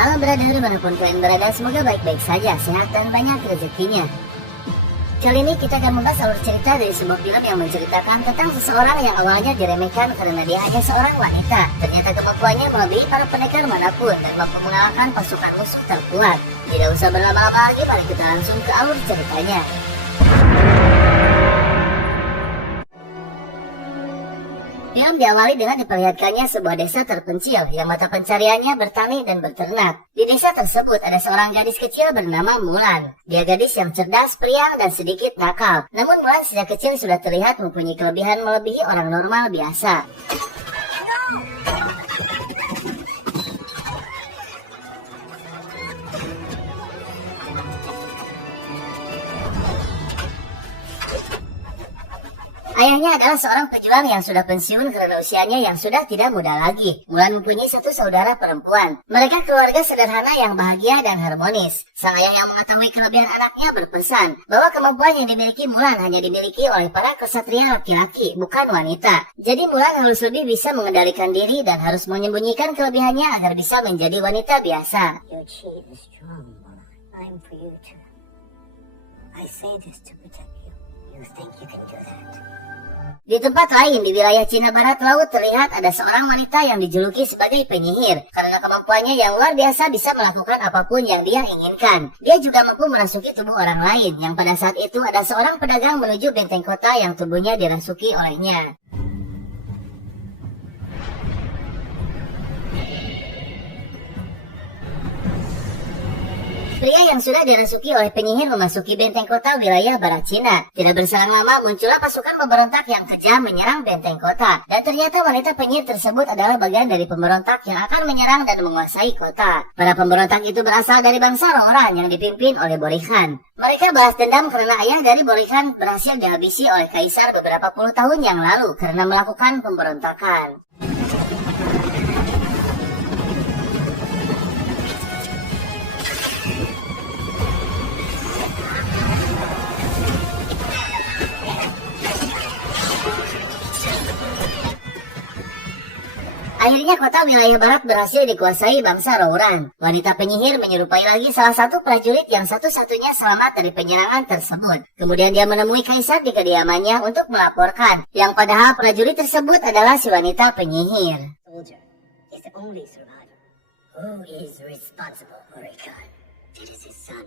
Halo brother, dimanapun kalian berada, semoga baik-baik saja, sehat dan banyak rezekinya. Kali ini kita akan membahas alur cerita dari sebuah film yang menceritakan tentang seseorang yang awalnya diremehkan karena dia hanya seorang wanita. Ternyata kemampuannya melebihi para pendekar manapun dan mampu mengalahkan pasukan musuh terkuat. Tidak usah berlama-lama lagi, mari kita langsung ke alur ceritanya. Film diawali dengan diperlihatkannya sebuah desa terpencil yang mata pencariannya bertani dan berternak. Di desa tersebut ada seorang gadis kecil bernama Mulan. Dia gadis yang cerdas, periang, dan sedikit nakal. Namun Mulan sejak kecil sudah terlihat mempunyai kelebihan melebihi orang normal biasa. Ayahnya adalah seorang pejuang yang sudah pensiun karena usianya yang sudah tidak muda lagi. Mulan mempunyai satu saudara perempuan. Mereka keluarga sederhana yang bahagia dan harmonis. Sang ayah yang mengetahui kelebihan anaknya berpesan bahwa kemampuan yang dimiliki Mulan hanya dimiliki oleh para kesatria laki-laki, bukan wanita. Jadi Mulan harus lebih bisa mengendalikan diri dan harus menyembunyikan kelebihannya agar bisa menjadi wanita biasa. Your chi is strong, Mulan. I'm for you too. I say this to protect you. You think you can do that? Di tempat lain di wilayah Cina Barat laut terlihat ada seorang wanita yang dijuluki sebagai penyihir. Karena kemampuannya yang luar biasa bisa melakukan apapun yang dia inginkan. Dia juga mampu merasuki tubuh orang lain, yang pada saat itu ada seorang pedagang menuju benteng kota yang tubuhnya dirasuki olehnya. Pria yang sudah dirasuki oleh penyihir memasuki benteng kota wilayah barat Cina. Tidak berselang lama muncullah pasukan pemberontak yang kejam menyerang benteng kota. Dan ternyata wanita penyihir tersebut adalah bagian dari pemberontak yang akan menyerang dan menguasai kota. Para pemberontak itu berasal dari bangsa Roran yang dipimpin oleh Borikhan. Mereka balas dendam karena ayah dari Borikhan berhasil dihabisi oleh kaisar beberapa puluh tahun yang lalu karena melakukan pemberontakan. Akhirnya kota wilayah barat berhasil dikuasai bangsa Rouran. Wanita penyihir menyerupai lagi salah satu prajurit yang satu-satunya selamat dari penyerangan tersebut. Kemudian dia menemui kaisar di kediamannya untuk melaporkan, yang padahal prajurit tersebut adalah si wanita penyihir. Soldier is the only survivor. Who is responsible for Borikhan? It is his son.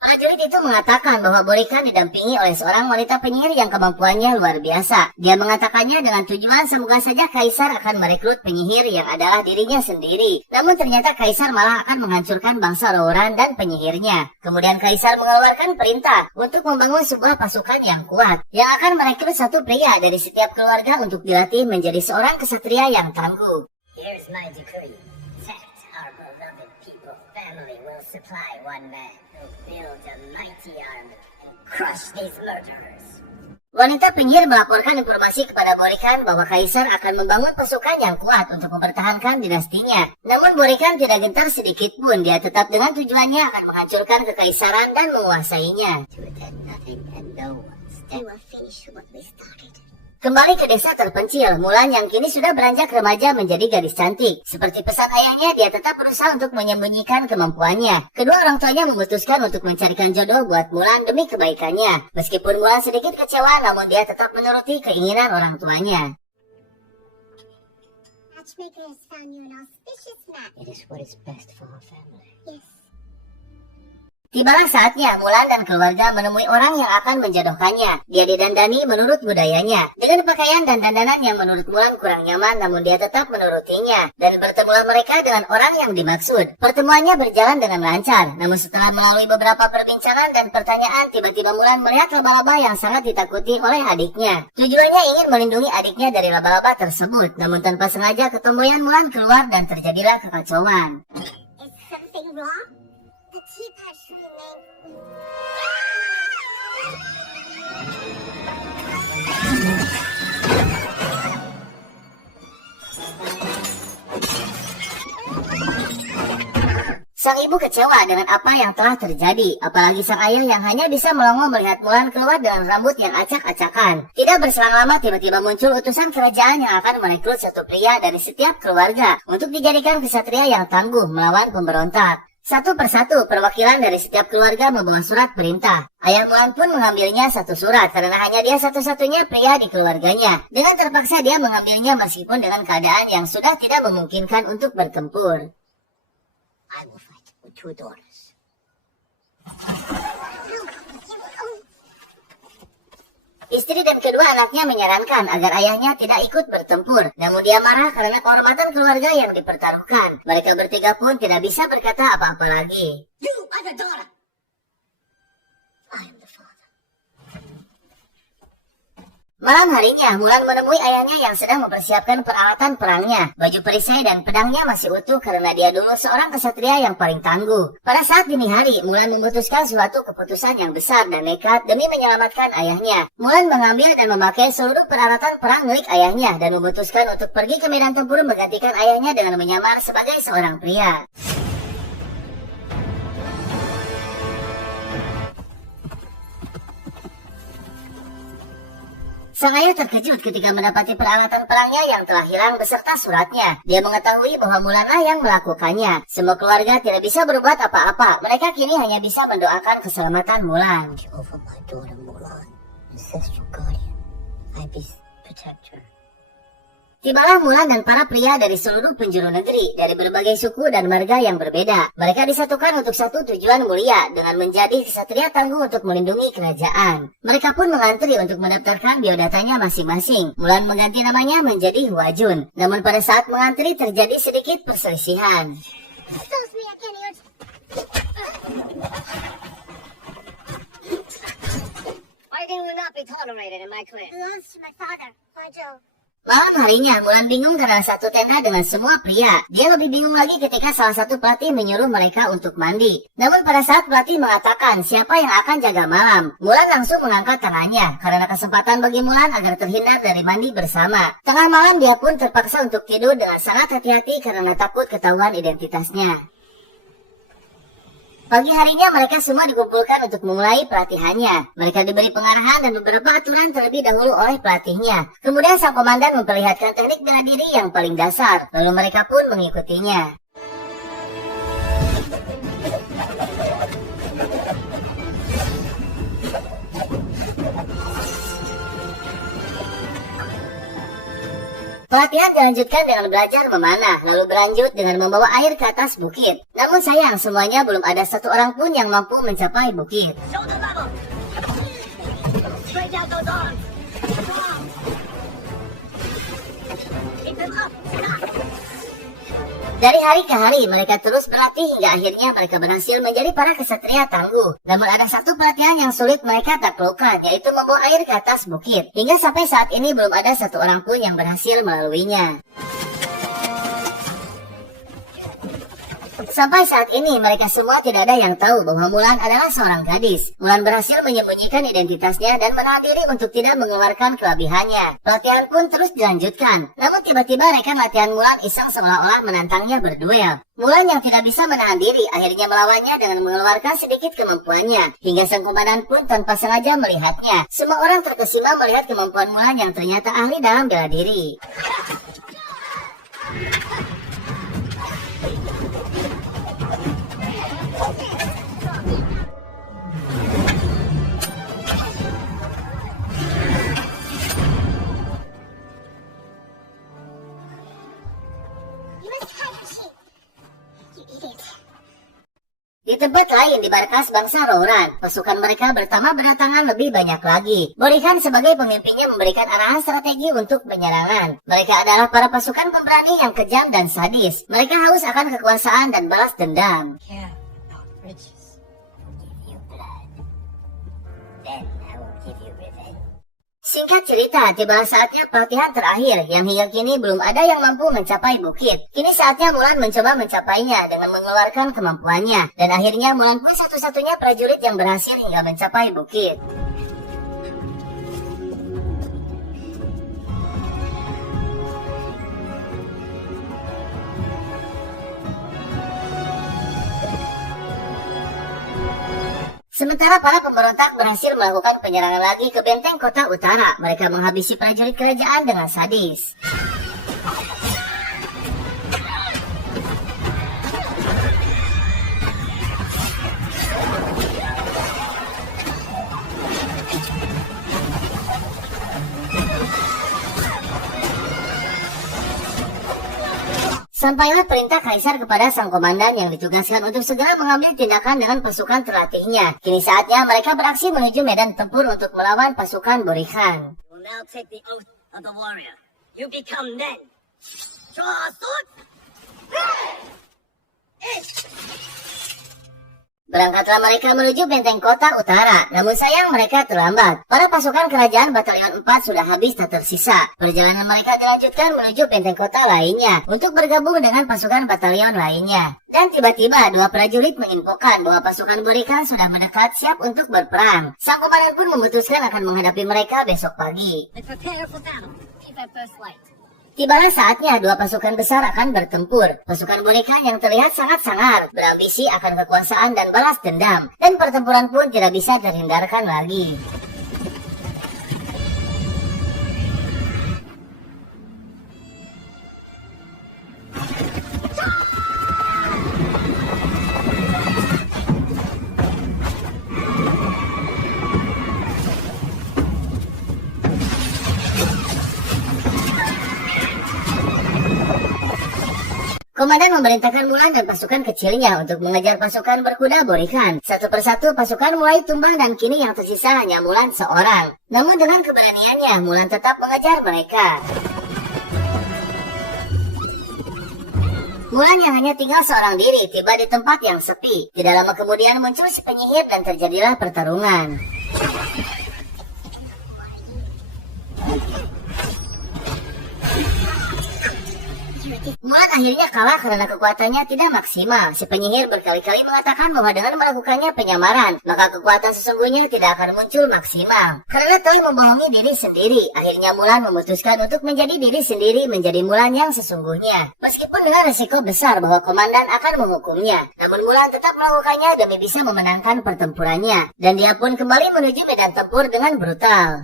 Prajurit itu mengatakan bahwa Borikhan didampingi oleh seorang wanita penyihir yang kemampuannya luar biasa. Dia mengatakannya dengan tujuan semoga saja kaisar akan merekrut penyihir yang adalah dirinya sendiri. Namun ternyata kaisar malah akan menghancurkan bangsa Rouran dan penyihirnya. Kemudian kaisar mengeluarkan perintah untuk membangun sebuah pasukan yang kuat, yang akan merekrut satu pria dari setiap keluarga untuk dilatih menjadi seorang kesatria yang tangguh. Here's my decree. That our beloved people family will supply one man who build a mighty army and crush these murderers. Wanita penyihir melaporkan informasi kepada Borikhan bahwa kaisar akan membangun pasukan yang kuat untuk mempertahankan dinastinya. Namun Borikhan tidak gentar sedikit pun, dia tetap dengan tujuannya akan menghancurkan kekaisaran dan menguasainya. To attempt nothing and no one. They will finish what we started. Kembali ke desa terpencil, Mulan yang kini sudah beranjak remaja menjadi gadis cantik. Seperti pesan ayahnya, dia tetap berusaha untuk menyembunyikan kemampuannya. Kedua orang tuanya memutuskan untuk mencarikan jodoh buat Mulan demi kebaikannya. Meskipun Mulan sedikit kecewa, namun dia tetap menuruti keinginan orang tuanya. Matchmaker has found you an auspicious match. It is what is best for our family. Yes. Tibalah saatnya Mulan dan keluarga menemui orang yang akan menjodohkannya. Dia didandani menurut budayanya, dengan pakaian dan dandanan yang menurut Mulan kurang nyaman, namun dia tetap menurutinya. Dan bertemulah mereka dengan orang yang dimaksud. Pertemuannya berjalan dengan lancar, namun setelah melalui beberapa perbincangan dan pertanyaan, tiba-tiba Mulan melihat laba-laba yang sangat ditakuti oleh adiknya. Tujuannya ingin melindungi adiknya dari laba-laba tersebut, namun tanpa sengaja ketomboyan Mulan keluar dan terjadilah kekacauan. Is something wrong? The teapot screaming. Sang ibu kecewa dengan apa yang telah terjadi, apalagi sang ayah yang hanya bisa melongo melihat Mulan keluar dengan rambut yang acak-acakan. Tidak berselang lama tiba-tiba muncul utusan kerajaan yang akan merekrut satu pria dari setiap keluarga untuk dijadikan kesatria yang tangguh melawan pemberontak. Satu persatu perwakilan dari setiap keluarga membawa surat perintah. Ayah Mulan pun mengambilnya satu surat karena hanya dia satu-satunya pria di keluarganya. Dengan terpaksa dia mengambilnya meskipun dengan keadaan yang sudah tidak memungkinkan untuk bertempur. I will fight with two daughters. Istri dan kedua anaknya menyarankan agar ayahnya tidak ikut bertempur. Namun dia marah karena kehormatan keluarga yang dipertaruhkan. Mereka bertiga pun tidak bisa berkata apa-apa lagi. You are the daughter. I am the father. Malam harinya, Mulan menemui ayahnya yang sedang mempersiapkan peralatan perangnya. Baju perisai dan pedangnya masih utuh karena dia dulu seorang kesatria yang paling tangguh. Pada saat dini hari, Mulan memutuskan suatu keputusan yang besar dan nekat demi menyelamatkan ayahnya. Mulan mengambil dan memakai seluruh peralatan perang milik ayahnya dan memutuskan untuk pergi ke medan tempur menggantikan ayahnya dengan menyamar sebagai seorang pria. Sang ayah terkejut ketika mendapati peralatan perangnya yang telah hilang beserta suratnya. Dia mengetahui bahwa Mulanlah yang melakukannya. Semua keluarga tidak bisa berbuat apa-apa. Mereka kini hanya bisa mendoakan keselamatan Mulan. Over my daughter Mulan, ancestral guardian. I be protect her. Tibalah Mulan dan para pria dari seluruh penjuru negeri, dari berbagai suku dan marga yang berbeda. Mereka disatukan untuk satu tujuan mulia, dengan menjadi kesatria tangguh untuk melindungi kerajaan. Mereka pun mengantri untuk mendaftarkan biodatanya masing-masing. Mulan mengganti namanya menjadi Hua Jun. Namun pada saat mengantri terjadi sedikit perselisihan. Excuse me, I can't hear you. Why do you not be tolerated in my clan? Belongs to my father, Huajo. Malam harinya, Mulan bingung karena satu tenda dengan semua pria. Dia lebih bingung lagi ketika salah satu pelatih menyuruh mereka untuk mandi. Namun pada saat pelatih mengatakan siapa yang akan jaga malam, Mulan langsung mengangkat tangannya karena kesempatan bagi Mulan agar terhindar dari mandi bersama. Tengah malam dia pun terpaksa untuk tidur dengan sangat hati-hati karena takut ketahuan identitasnya. Pagi harinya mereka semua dikumpulkan untuk memulai pelatihannya. Mereka diberi pengarahan dan beberapa aturan terlebih dahulu oleh pelatihnya. Kemudian sang komandan memperlihatkan teknik bela diri yang paling dasar, lalu mereka pun mengikutinya. Pelatihan dilanjutkan dengan belajar memanah, lalu berlanjut dengan membawa air ke atas bukit. Namun sayang, semuanya belum ada satu orang pun yang mampu mencapai bukit. Shoulder level. Straight down those arms. Keep them up. Dari hari ke hari, mereka terus berlatih hingga akhirnya mereka berhasil menjadi para kesatria tangguh. Namun ada satu pelatihan yang sulit mereka taklukkan, yaitu membawa air ke atas bukit. Hingga sampai saat ini belum ada satu orang pun yang berhasil melaluinya. Sampai saat ini mereka semua tidak ada yang tahu bahwa Mulan adalah seorang gadis. Mulan berhasil menyembunyikan identitasnya dan menahan diri untuk tidak mengeluarkan kelebihannya. Pelatihan pun terus dilanjutkan. Namun tiba-tiba rekan latihan Mulan iseng seolah-olah menantangnya berduel. Mulan yang tidak bisa menahan diri akhirnya melawannya dengan mengeluarkan sedikit kemampuannya. Hingga sang komandan pun tanpa sengaja melihatnya. Semua orang terkesima melihat kemampuan Mulan yang ternyata ahli dalam bela diri. Di tempat lain di markas bangsa Rouran, pasukan mereka bertambah berdatangan lebih banyak lagi. Borikan sebagai pemimpinnya memberikan arahan strategi untuk penyerangan. Mereka adalah para pasukan pemberani yang kejam dan sadis. Mereka haus akan kekuasaan dan balas dendam. Care about riches. I'll give you blood. Then I will give you revenge. Singkat cerita, tibalah saatnya pelatihan terakhir yang hingga kini belum ada yang mampu mencapai bukit. Kini saatnya Mulan mencoba mencapainya dengan mengeluarkan kemampuannya. Dan akhirnya Mulan pun satu-satunya prajurit yang berhasil hingga mencapai bukit. Sementara para pemberontak berhasil melakukan penyerangan lagi ke benteng kota utara. Mereka menghabisi prajurit kerajaan dengan sadis. Sampailah perintah kaisar kepada sang komandan yang ditugaskan untuk segera mengambil tindakan dengan pasukan terlatihnya. Kini saatnya mereka beraksi menuju medan tempur untuk melawan pasukan Borikan. You will now take the oath of the warrior. You become men. Draw a sword. Berangkatlah mereka menuju benteng kota utara, namun sayang mereka terlambat. Para pasukan kerajaan Batalion 4 sudah habis tak tersisa. Perjalanan mereka dilanjutkan menuju benteng kota lainnya untuk bergabung dengan pasukan batalion lainnya. Dan tiba-tiba dua prajurit menginfokan bahwa pasukan Borikan sudah mendekat siap untuk berperang. Sang komandan pun memutuskan akan menghadapi mereka besok pagi. Let's prepare for battle. Keep at first light. Tibalah saatnya dua pasukan besar akan bertempur. Pasukan Borikan yang terlihat sangat sangar, berambisi akan kekuasaan dan balas dendam. Dan pertempuran pun tidak bisa terhindarkan lagi. Komandan memerintahkan Mulan dan pasukan kecilnya untuk mengejar pasukan berkuda Borikan. Satu persatu pasukan mulai tumbang dan kini yang tersisa hanya Mulan seorang. Namun dengan keberaniannya, Mulan tetap mengejar mereka. Mulan yang hanya tinggal seorang diri tiba di tempat yang sepi. Tidak lama kemudian muncul si penyihir dan terjadilah pertarungan. Mulan akhirnya kalah karena kekuatannya tidak maksimal. Si penyihir berkali-kali mengatakan bahwa dengan melakukannya penyamaran, maka kekuatan sesungguhnya tidak akan muncul maksimal. Karena telah membohongi diri sendiri, akhirnya Mulan memutuskan untuk menjadi diri sendiri, menjadi Mulan yang sesungguhnya. Meskipun dengan risiko besar bahwa komandan akan menghukumnya, namun Mulan tetap melakukannya demi bisa memenangkan pertempurannya. Dan dia pun kembali menuju medan tempur dengan brutal.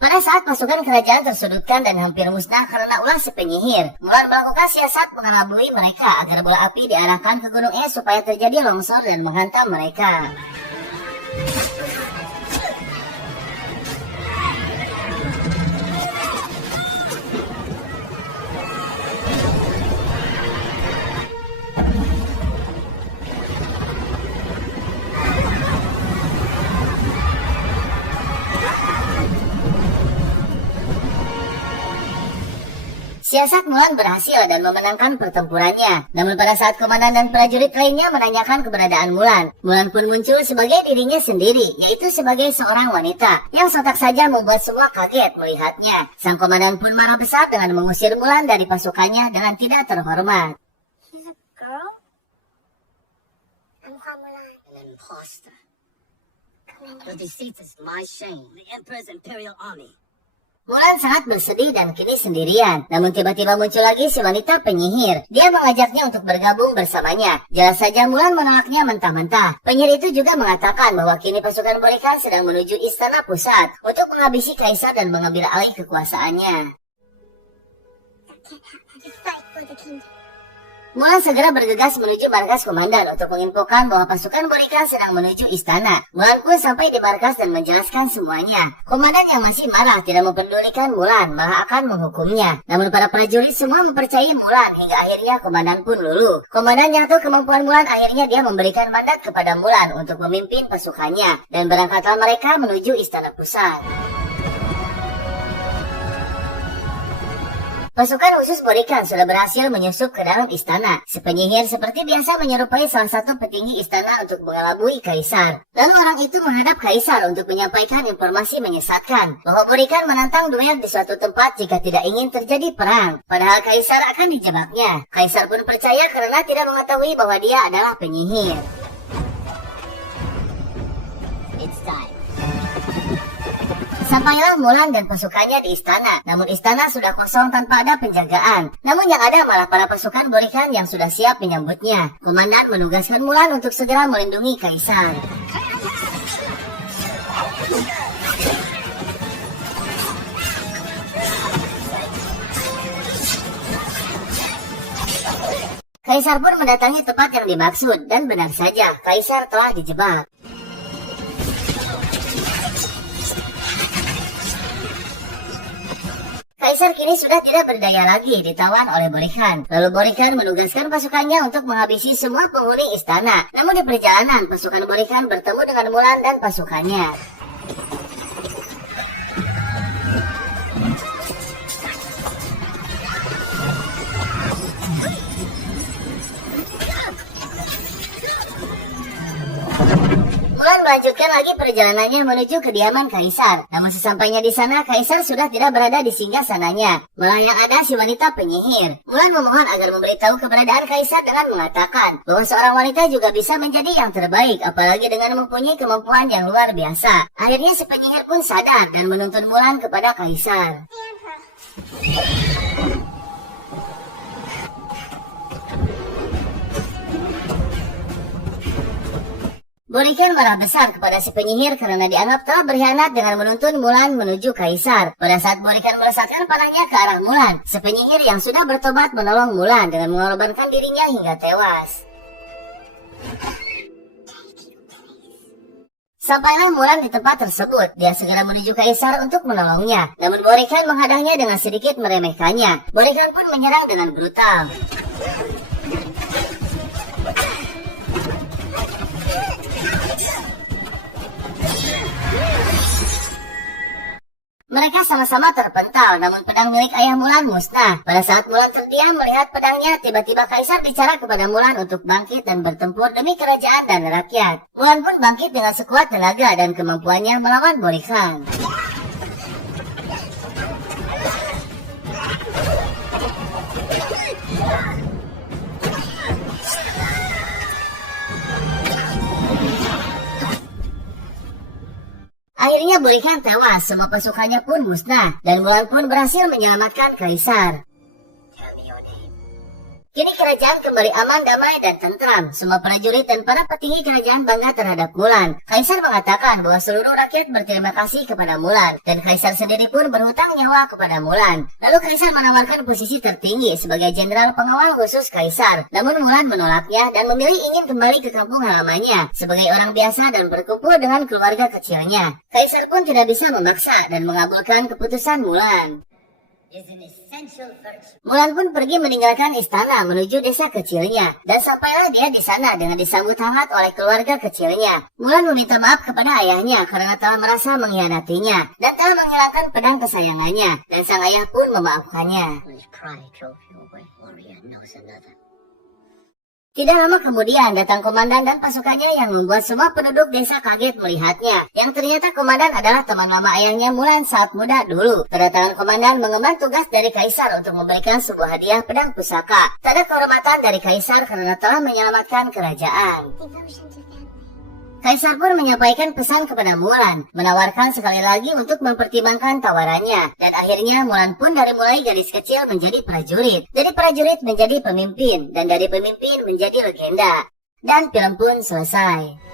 Pada saat pasukan kerajaan tersudutkan dan hampir musnah karena ulah si penyihir, Mulan melakukan siasat mengelabui mereka agar bola api diarahkan ke gunung es supaya terjadi longsor dan menghantam mereka. Siasat Mulan berhasil dan memenangkan pertempurannya. Namun pada saat komandan dan prajurit lainnya menanyakan keberadaan Mulan, Mulan pun muncul sebagai dirinya sendiri, yaitu sebagai seorang wanita, yang sontak saja membuat semua kaget melihatnya. Sang komandan pun marah besar dengan mengusir Mulan dari pasukannya dengan tidak terhormat. She's a girl? I'm Mulan. An imposter. Your deceit is my shame. The Emperor's Imperial Army. Mulan sangat bersedih dan kini sendirian. Namun tiba-tiba muncul lagi si wanita penyihir. Dia mengajaknya untuk bergabung bersamanya. Jelas saja Mulan menolaknya mentah-mentah. Penyihir itu juga mengatakan bahwa kini pasukan Borikan sedang menuju istana pusat untuk menghabisi kaisar dan mengambil alih kekuasaannya. That can't happen. You fight for the kingdom. Mulan segera bergegas menuju markas komandan untuk menginfokan bahwa pasukan Borikan sedang menuju istana. Mulan pun sampai di markas dan menjelaskan semuanya. Komandan yang masih marah tidak mempedulikan Mulan, malah akan menghukumnya. Namun para prajurit semua mempercayai Mulan hingga akhirnya komandan pun luluh. Komandan yang tahu kemampuan Mulan, akhirnya dia memberikan mandat kepada Mulan untuk memimpin pasukannya, dan berangkatlah mereka menuju istana pusat. Pasukan khusus Borikan sudah berhasil menyusup ke dalam istana. Si penyihir seperti biasa menyerupai salah satu petinggi istana untuk mengelabui Kaisar. Lalu orang itu menghadap Kaisar untuk menyampaikan informasi menyesatkan bahwa Borikan menantang duel di suatu tempat jika tidak ingin terjadi perang. Padahal Kaisar akan dijebaknya. Kaisar pun percaya karena tidak mengetahui bahwa dia adalah penyihir. It's time. Sampailah Mulan dan pasukannya di istana. Namun istana sudah kosong tanpa ada penjagaan. Namun yang ada malah para pasukan Borikan yang sudah siap menyambutnya. Komandan menugaskan Mulan untuk segera melindungi Kaisar. Kaisar pun mendatangi tempat yang dimaksud, dan benar saja, Kaisar telah dijebak. Kaisar kini sudah tidak berdaya lagi ditawan oleh Borikan. Lalu Borikan menugaskan pasukannya untuk menghabisi semua penghuni istana. Namun di perjalanan, pasukan Borikan bertemu dengan Mulan dan pasukannya. Mulan melanjutkan lagi perjalanannya menuju kediaman Kaisar. Namun sesampainya di sana, Kaisar sudah tidak berada di singgasananya. Malah yang ada si wanita penyihir. Mulan memohon agar memberitahu keberadaan Kaisar dengan mengatakan bahwa seorang wanita juga bisa menjadi yang terbaik, apalagi dengan mempunyai kemampuan yang luar biasa. Akhirnya si penyihir pun sadar dan menuntun Mulan kepada Kaisar. Borikan marah besar kepada si penyihir karena dianggap telah berkhianat dengan menuntun Mulan menuju Kaisar. Pada saat Borikan melesatkan panahnya ke arah Mulan, si penyihir yang sudah bertobat menolong Mulan dengan mengorbankan dirinya hingga tewas. Sampailah Mulan di tempat tersebut, dia segera menuju Kaisar untuk menolongnya. Namun Borikan menghadangnya dengan sedikit meremehkannya. Borikan pun menyerang dengan brutal. Mereka sama-sama terpental, namun pedang milik ayah Mulan musnah. Pada saat Mulan terdiam melihat pedangnya, tiba-tiba Kaisar bicara kepada Mulan untuk bangkit dan bertempur demi kerajaan dan rakyat. Mulan pun bangkit dengan sekuat tenaga dan kemampuannya melawan Borikan. Akhirnya Borikan tewas, semua pasukannya pun musnah, dan Mulan pun berhasil menyelamatkan Kaisar. Tell me your name. Kini kerajaan kembali aman, damai, dan tentram. Semua prajurit dan para petinggi kerajaan bangga terhadap Mulan. Kaisar mengatakan bahwa seluruh rakyat berterima kasih kepada Mulan, dan Kaisar sendiri pun berhutang nyawa kepada Mulan. Lalu Kaisar menawarkan posisi tertinggi sebagai jenderal pengawal khusus Kaisar. Namun Mulan menolaknya dan memilih ingin kembali ke kampung halamannya sebagai orang biasa dan berkumpul dengan keluarga kecilnya. Kaisar pun tidak bisa memaksa dan mengabulkan keputusan Mulan. Is an essential virtue. Mulan pun pergi meninggalkan istana menuju desa kecilnya, dan sampailah dia di sana dengan disambut hangat oleh keluarga kecilnya. Mulan meminta maaf kepada ayahnya karena telah merasa mengkhianatinya dan telah menghilangkan pedang kesayangannya, dan sang ayah pun memaafkannya. Whose pride drove you away, warrior knows another. Tidak lama kemudian datang komandan dan pasukannya yang membuat semua penduduk desa kaget melihatnya. Yang ternyata komandan adalah teman lama ayahnya Mulan saat muda dulu. Kedatangan komandan mengemban tugas dari Kaisar untuk memberikan sebuah hadiah pedang pusaka. Tanda kehormatan dari Kaisar karena telah menyelamatkan kerajaan. Devotion to family. Kaisar pun menyampaikan pesan kepada Mulan, menawarkan sekali lagi untuk mempertimbangkan tawarannya. Dan akhirnya Mulan pun dari mulai gadis kecil menjadi prajurit, dari prajurit menjadi pemimpin, dan dari pemimpin menjadi legenda. Dan film pun selesai.